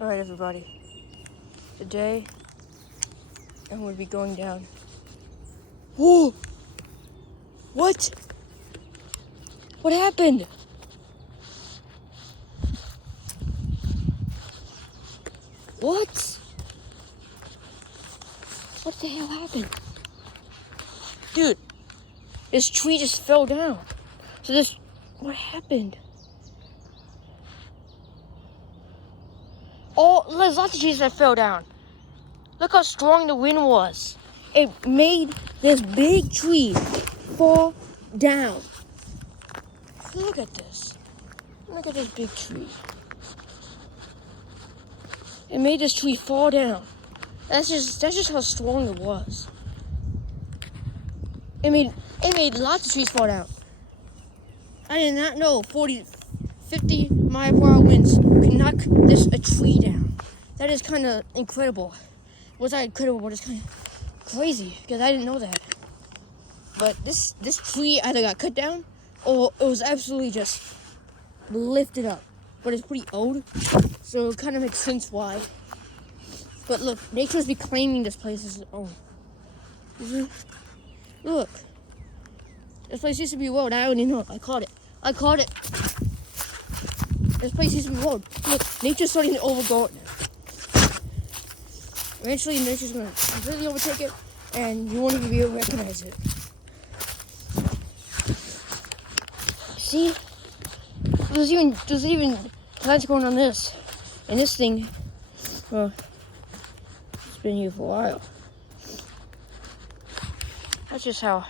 Alright, everybody. Today, I'm going to be going down. Whoa! What? What happened? What? What the hell happened? Dude, this tree just fell down. What happened? Oh, there's lots of trees that fell down. Look how strong the wind was. It made this big tree fall down. Look at this. Look at this big tree. It made this tree fall down. That's just how strong it was. It made lots of trees fall down. I did not know 40, 50 mile per hour winds could knock a tree down. That is kind of incredible. Was that incredible? But it's kind of crazy because I didn't know that. But this tree either got cut down or it was absolutely just lifted up. But it's pretty old, so it kind of makes sense why. But look, nature must be claiming this place as its own. Look. This place used to be a road. I already know it. I caught it. This place used to be a road. Look, nature's starting to overgrow it now. Eventually, nature's going to completely overtake it, and you won't even be able to recognize it. See? There's even plants growing on this. And this thing, well, it's been here for a while. That's just how